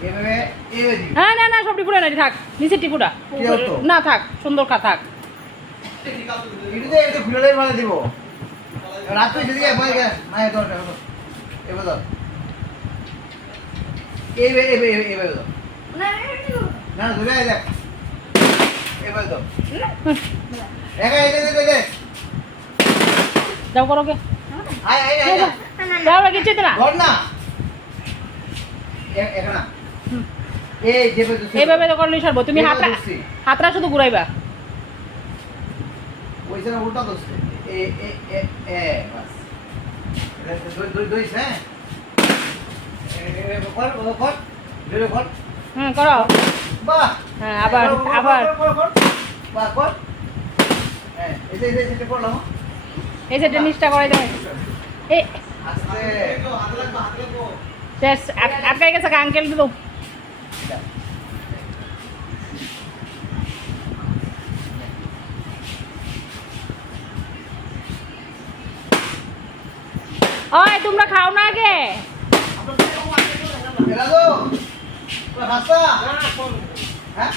এভাবে এভাবে দিবি। হ্যাঁ না না সব টিপুটা নাই থাক নিচের টিপুটা কি হতো? না থাক সুন্দর খা থাক এটা খুলে ভালো দিব রাত করে দিকে ভাই মায়ের দরকার এবার দাও এবার দাও না ধরে আয় দেখ এবার দাও একা দে যাও করো কে আয় আয় আয় যাও না কিছু না ধর না এখানে এই যেভাবে এইভাবে তো করলেই সরব তুমি হাতটা শুধু ঘুরাইবা ওইখানে উল্টা দোস্ত এ এ এ এ বাস দুই হ্যাঁ কর কর ধরে কর করো বাহ হ্যাঁ আবার আবার বাহ কর হ্যাঁ এই করলাম এই যে টেনিসটা করাই দাও এই আস্তে হাত লাগবো শেষ আটকাই গেছে আঙ্কেল দিল ওই তোমরা খাও না আগে এরা তো হাসা হ্যাঁ